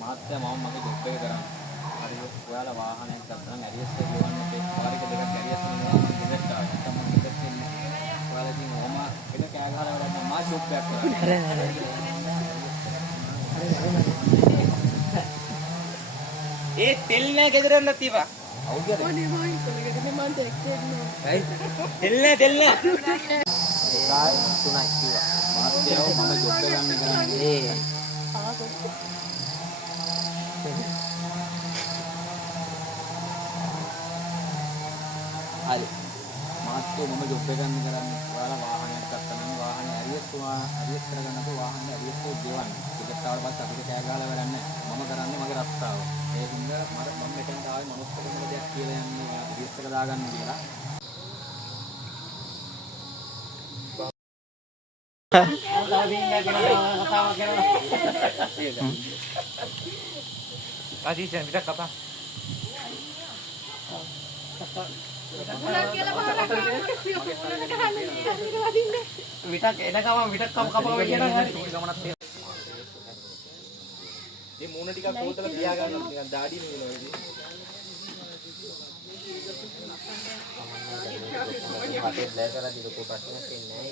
මාත්‍යා මම මගේ ජොබ් එක කරන්නේ. හරි ඔයාලා වාහනයක් ගත්තා නම් ඇරියස් එක ගෙවන්න එකේ වාරික දෙකක් ඇරියස් වෙනවා මම ගෙදරට ආවා. තමයි ගෙදරට එන්නේ. ඔයාලා ඉතින් ඔහම එළ කෑ ගහලා වැඩක් මා ජොබ් එකක් කරන්නේ. ඒ තෙල් නෑ ගෙදර යන්න තියපා. අවුල් ගියද? ඔනේ මම ගෙදර මම දැක්කේ නෑ. හරි. තෙල් නෑ. 1 3යි කිව්වා. මාත්‍යාව මම ජොබ් එක ගන්න කරන්නේ. හරි මාත්‍යෝ මම ජොබ් එක ගන්න කරන්නේ ඔයාලා වාහනයක් ගත්තා නම් වාහනේ ඇරියස් කරගන්නකෝ වාහනේ ඇරියස් එක ගෙවන්න. ටිකට් ආවට පස්සේ අපිට කෑ ගහලා වැඩක් නැහැ. මම කරන්නේ මගේ රස්සාව. ඒ හින්දා මම මෙතෙන්ට ආවේ මනුස්සකම දෙයක් කියලා යන්නේ ඇරියස් එක දාගන්න කියලා. Kasih kita kata. Mitak enak kamu mitak kamu begini hari. Ini muna tika kota biaya kan dengan dadi nih loh ini. Pakai belajar di buku pasnya sini.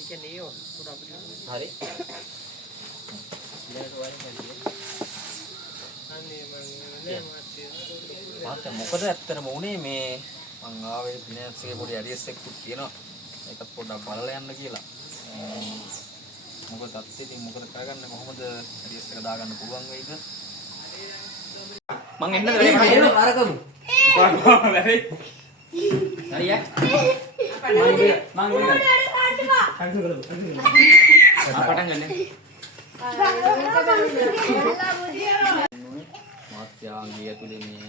Ikan iyo, hari. මාත් මොකද ඇත්තටම උනේ මේ මං ආවේ ෆිනෑන්ස් එකේ පොඩි ඇරියස් එකක් තියෙනවා ඒකත් පොඩ්ඩක් බලලා යන්න කියලා මොකද අත් ඉතින් මොකද කරගන්නේ කොහොමද ඇරියස් එක දාගන්න පුළුවන් වෙයිද මං එන්නද වැඩේ මං එන්න අරගමු හරි හරියා මං පටන් ගන්න මාත්‍යාගේ ඇතුලේ මේ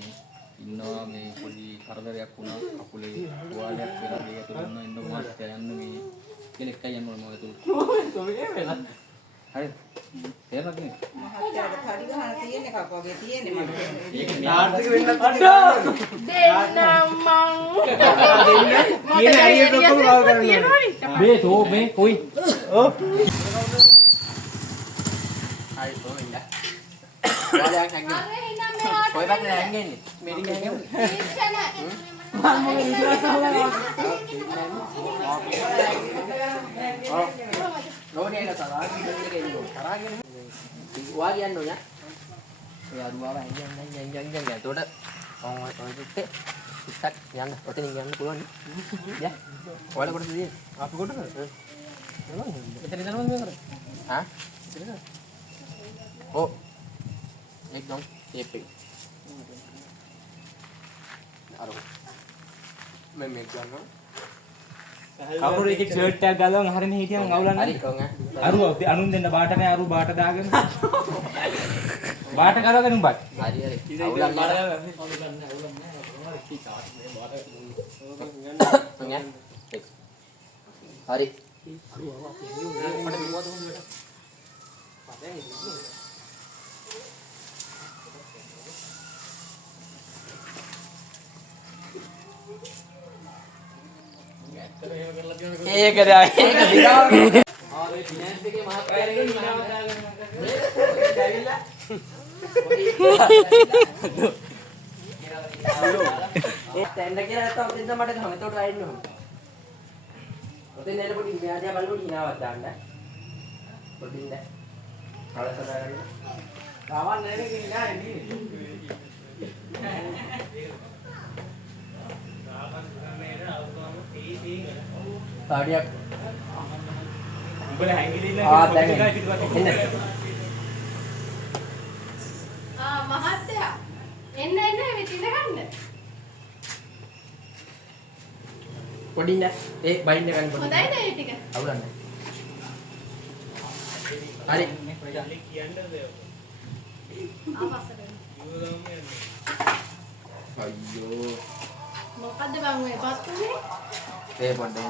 ඉන්නවා මේ පොඩි කරදරයක් වුණා අකුලේ තුවාලයක් වෙලා මේ ඇතුලේ ඉන්න මාත්‍යා යන්න මේ කෙනෙක් අයන්න ඕන මම ඇතුලේ හරි තේරෙනවද නේ මාත්‍යාට කඩි ගහන තියෙන එකක් වගේ තියෙන්නේ මට ඒක නාටක වෙන්නත් දෙන්නම් මං තියෙන ඇරියට ඔක්කොම ගාව කරනවා මේ තෝ මේ කොයි ඔව් හරි තෝ ඉන්න ඔයාලා හැංගෙන්නේ කොයි පැත්තද හැංගෙන්නේ මෙරින් හැංගෙන්නේ මම මොකද ඉඳලා රෝණේ එක තරහාගෙන ඉන්නේ තරහාගෙන ඔයා කියන්න ඕන ඔය අරුවාව හැංගෙන්න එතකොට ඔය දෙත්තේ ඉස්සක් යන්න ඔතනින් යන්න පුළුවන් නේ ඔයාලා කොටද තියෙන්නේ අපි කොටද එතන ඉඳන්ම මේ කරේ හා ඔව් एकदम टेप पे अरे मैं मेक करना කවුරු එකේ ෂර්ට් එකක් ගලවන් හරින හිටියම ගවුලන්නේ හරි කොහොම අරු අනුන් දෙන්න බාට නෑ අරු බාට දාගෙන බාට කරගෙන උඹත් හරි හරි අවුලන්නේ හරි ඒක දා ඒක දිගාව ආ මේ ෆිනෑන්ස් එකේ මහත්කාරයෙක් ඉන්නවා ඇවිල්ලා ඒ තැන්න කියලා නැත්තම් ඔතෙන්ද මට ගම එතකොට ආයෙන්න ඕන ඔතෙන් එන පොඩි මෙයාට බලන්න හිනාවක් දාන්න පොඩින්ද කලසදා ගන්න ගාවන් නෑනේ කිනා එන්නේ පාඩියක් උඹලා හැංගිලි ඉන්න මහත්තයා එන්න මෙතන ගන්න පොඩින්ද ඒ බයින්න ගන්න පොඩි හොඳයිද ඒ ටික අවුලන්නේ හරි කියන්නද ආපස්සට අයියෝ මොකද්ද බං ඔය පත්තුනේ? මේ පොඩ්ඩක්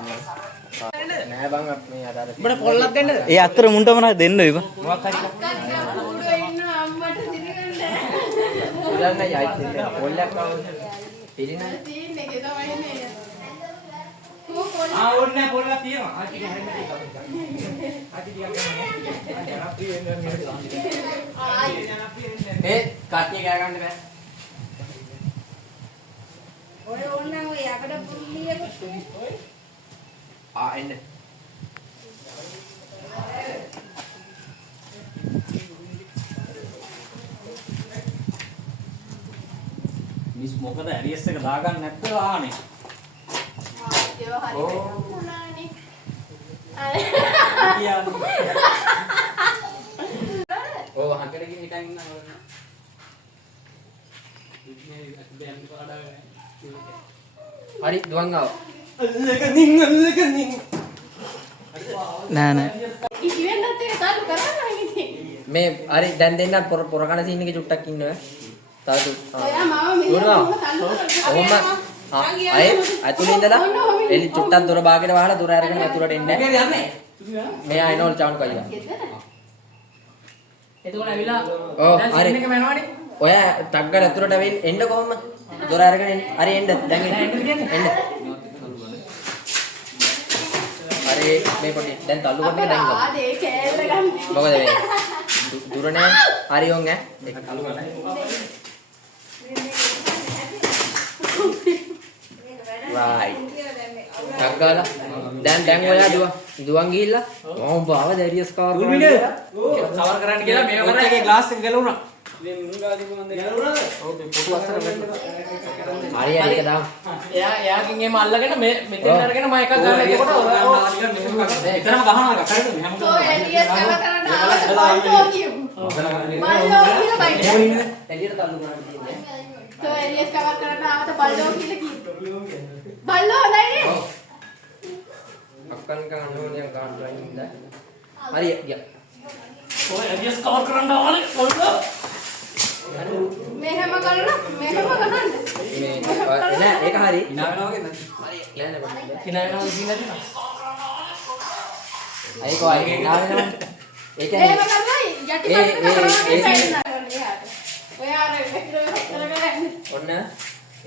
නෑ බං අපි මේ අර උඹට පොල්ලක් දෙන්නද? ඒ අතර මුන්ට මොනවද දෙන්න ඉබ? මොකක් හරි අක්කා ඌඩෝ ඉන්න අම්මට දිරිගන්න. ඉලන්න යයි පොල්ලක් ආවොත් පිළිනයි තියෙන්නේ ඒක තමයි නේ. ඕනේ නැහැ පොල්ලක් තියෙනවා. ආ ටික හැරෙන්න ටික. ආ ටික ගන්න. ජනප්‍රිය වෙන්න ඒ කට්ටිය ගෑ ගන්න බෑ ඔය ඕනනම් ඔය යකඩ පුල්ලියක ආ එන්න මිස් මොකද ඇරියස් එක දාගන්න නැත්තේ වාහනේ. ඒක හරි වුණානේ. ඕ හකරකින් හිටන් ඉන්නවා හරි දුවන් ආව නෑ නෑ. ඉතිවෙන්නත් ඒක තාලු කරන්න ඉතින්. මේ හරි දැන් දෙන්න පොරකන සීන් එකේ චුට්ටක් ඉන්නවා තාතු ඔයා මාව ඔහොම අය ඇතුළේ ඉඳලා එලි චුට්ටක් දොර බාගෙට වහලා දොර අරගෙන ඇතුළට එන්න මෙයා එනවලු චානු කයිලා එතකොට ඇවිලා ඔව් දැන් හරි සීන් එක මනවනේ. ඔයා ටක් ගාලා ඇතුළට එන්න කොහොම දොර අරගෙන එන්න හරි එන්න දැන් එන්න හරි මේ පොඩි දැන් තල්ලු කරන එක දැන් ගමු ආදේ කෑල්ල ගන්න. මොකද මේ දුර නෑ හරි ඕන් ඈ ඒක කලු ගන්නයි. right ටක් ගාලා දැන් ඔයා දුවන් ගිහිල්ලා මම බාව දැරියස් කවර් කවර් කරන්න කියලා මේව කරා එකේ ග්ලාස් එක ගලවුණා. හරි හරි ඒක දාමු එයාකින් එහෙම අල්ලගෙන මේ මෙතෙන් අරගෙන මම එකක් ගන්න එතකොට එතරම් ගහනවා කටට තෝ එලියස් කව කරන්න ආවද බල්ලෝ කියමු. බල්ලෝ කියලා බයිට. එළියට තල්ලු කරන්න තියෙන්නේ තෝ එලියස් කව කරන්න ආවද බල්ලෝ කියලා කිව්වා. බල්ලෝ නෑ. අක්කන් කන්නෝනේ ගන්න ඉන්න හරි ගියා ඔය ඇරියස් කවර් කරන්න ආවනේ කොල්ලෝ. මෙහෙම කරලා මෙහෙම ගහන්න. මේ නෑ ඒක හරි hina වෙනවා වගේ නැද්ද? නෑ නෑ hina වෙනවා කියන එක නේද? අයිකෝ අයිකේ නාවෙනවා ඒක එහෙම කරලා යටි පැත්තට කරන්නේ සයිඩ් දාගන්න එයාට. ඔයා අර කරගෙන ඔන්න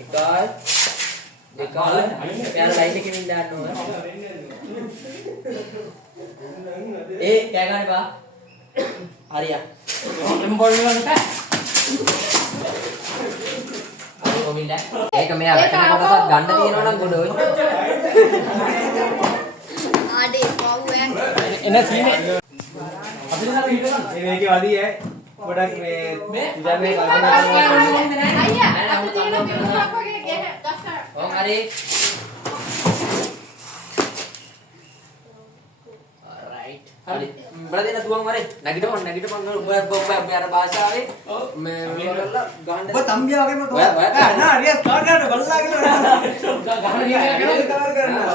එකයි දෙකයි එයාලා ලයින් එකකින් ඉන්න දාන්න ඕන ඒ කෑ ගන්න බා හරියා එම් බෝල් වලට අර කොමින්ද ඒක මෙයා වැටෙන කොටසක් ගන්න තියෙනවා නම් ගොඩ ඔයි ආඩේ පවුවේ එන සීනේ අපිට සාර හිට ගන්න. මේකේ වදී ඈ ගොඩක් මේ ඉඳන්නේ අයියා අපිට තියෙන පියුමක් වගේ ගෙන ගස්සා. ඔව් හරි alright හරි උඹලා දෙන්න දුවන් වරේ නැගිටපන් ඔබ අර භාෂාවේ මේ කරලා ගහන්න ඔබ තම්බියා වගේම ඔයා නෑ හරියට කවර් කරන්න බලලා කියලා ගහන සීන් එක කවර් කරනවා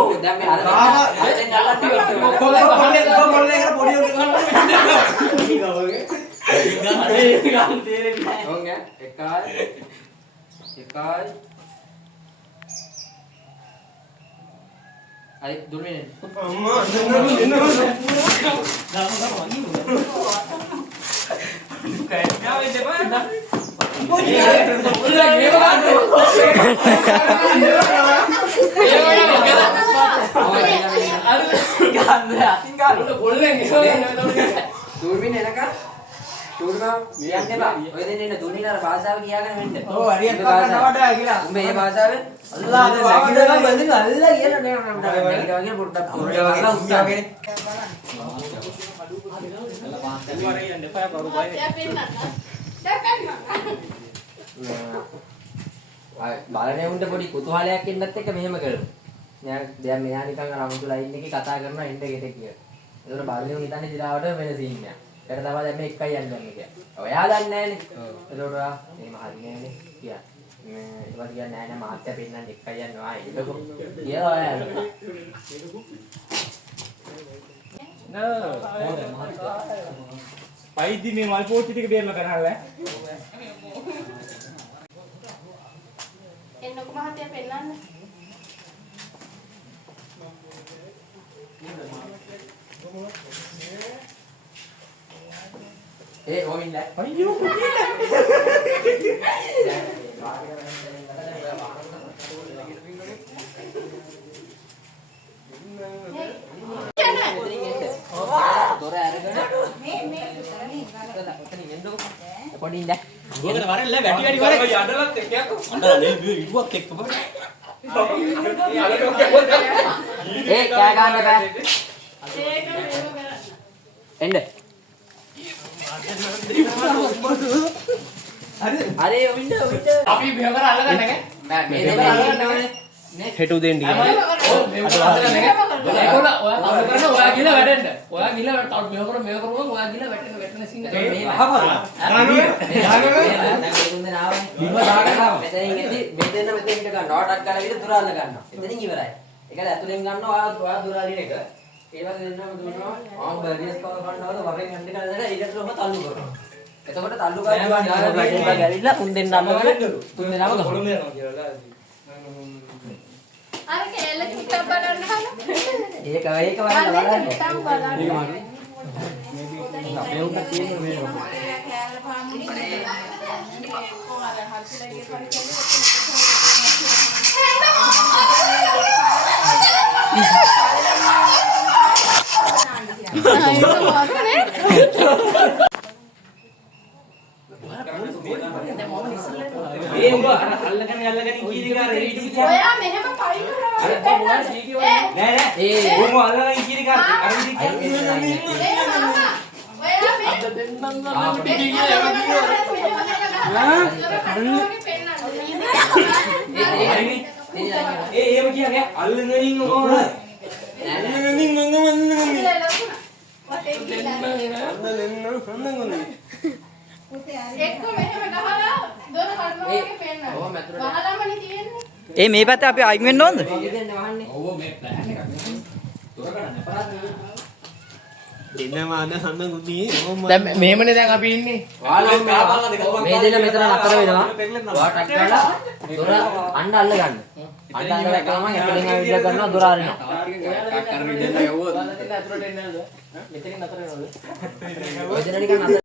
ඔව් දැන් මේ අර දැන් අල්ලන්න කොල්ලේ කරලා පොඩි උන් ගන්න ගන්න තේරෙන්නේ නැහැ. ඔව් ඈ එකයි හරි දුර්මිනේ අම්මා දුර්මිනේ එනකන් දුර්මා කියන්නේ බා ඔය දෙන්නේ ඉන්න දුර්මිනේ අර භාෂාව කියාගෙන වෙන්න ඔව් හරියට කවදාවටයි කියලා උඹ මේ භාෂාවෙන් අල්ලා නැගිටලා බඳින අල්ලා කියලා නෑ නැගිටවා කියන පොඩ්ඩක් අල්ලා උස්සාගෙන බලන්නේ උන්ට පොඩි කුතුහලයක් එන්නත් එක්ක මෙහෙම කරමු. දැන් මෙයා නිකන් අර අමුතු ලයින් එකේ කතා කරනවා එන්න ගෙට කියලා. ඒකට බලන්නේ උන් හිතන්නේ දිලාවට වෙන සීන් එකක්. ඒකට තමයි දැන් මේ එකයි යන්නේ කියන්නේ. ඔයා දන්නේ නැහනේ. ඒකට ඔයා එහෙම හරියන්නේ නැහනේ කියලා. මේ ඒවා කියන්නේ නැහැ නෑ මාත්‍ය පෙන්නන්නේ එකයි යන්නේ ආ එන්නකො. කියලා ඔයා යනවා. පයිදි මේ මල් පෝච්චි ටික බේරලා කරහල්ලා. එන්නකො ලොකු මහත්තයා පෙන්නන්න. ඕම ඉන්න. අයියෝ කුටියට. දොර අරගෙන පොඩි ඉන්න. ගෝකට වරෙල්ල වැටි වරේ. යඩලත් එක්කයක්. අඬා නේ විදුවක් එක්ක බෑ. කෑ ගන්න බෑ. ඒක මෙහෙම කරන්න. එන්න. අරේ උන්න. අපි මෙහෙම කර අල්ලගන්න නෑ. මේ දෙක අල්ලගන්න ඕනේ. හෙටු දෙන්න ඔය ගිහලා වැටෙන්න. ඔයා ගිහලා තව මෙහෙම කර මෙහෙම කරුවම ඔයා ගිහලා වැටෙන්න සිංහ. බිම දාගෙන මෙතනින් එද්දි මෙතෙන් මෙතෙන් ඉඳ ගන්නවා. ඩොට් ගාලා විතර දුර අල්ල ගන්නවා. එතනින් ඉවරයි. ඒකද ඇතුලෙන් ගන්නවා ඔයා දුර අරින එක. ඒ වගේ දෙන්නම දුන්නා. ආ බරියස් කව ගන්නවද වරෙන් යන්න කරලා ඊටතම තල්ලු කරනවා. එතකොට තල්ලු කරලා ගෑවිලා තුන් දෙනාම තුන් දෙනාම ගහනවා. අර කැලල චුට්ටක් බලන්න හල. ඒක වරලා බලන්න. චුට්ටක් බලන්න. මේ උන්ට තියෙන්නේ මේ කැලල පාමුනේ. කොහොමද හත්ලගේ පරිසරයේ ඒ උඹ අල්ලගෙන කීරිකාර එළියට ගියා. ඔයා මෙහෙම පයි කරනවා. නෑ නෑ. උඹ අල්ලගෙන කීරිකාර අර විදිහ ඔයා ඒව කියන්නේ අල්ලගෙන කොහොමද? එක්ක මෙහෙම ගහලා දොර කඩනවා වගේ පෙන්නනවා. වහලමනේ තියෙන්නේ. මේ පැත්තේ අපි අයින් වෙන්න ඕනද? ඔව් මේ ප්ලෑන් එකක් නේ. දොර ගන්න දැන් මෙහෙමනේ දැන් අපි ඉන්නේ. මේ දෙන මෙතන නතර වෙනවා. ඔයාට අක්කලා දොර අඬ අල්ල ගන්න. අඬ අල්ලලා ගමන් එතනින් ආවිල්ලා ගන්නවා දොර අරිනවා. අර විදිහට යවුවොත්. මෙතනින් නතර වෙනවද? ඔය දෙන නිකන්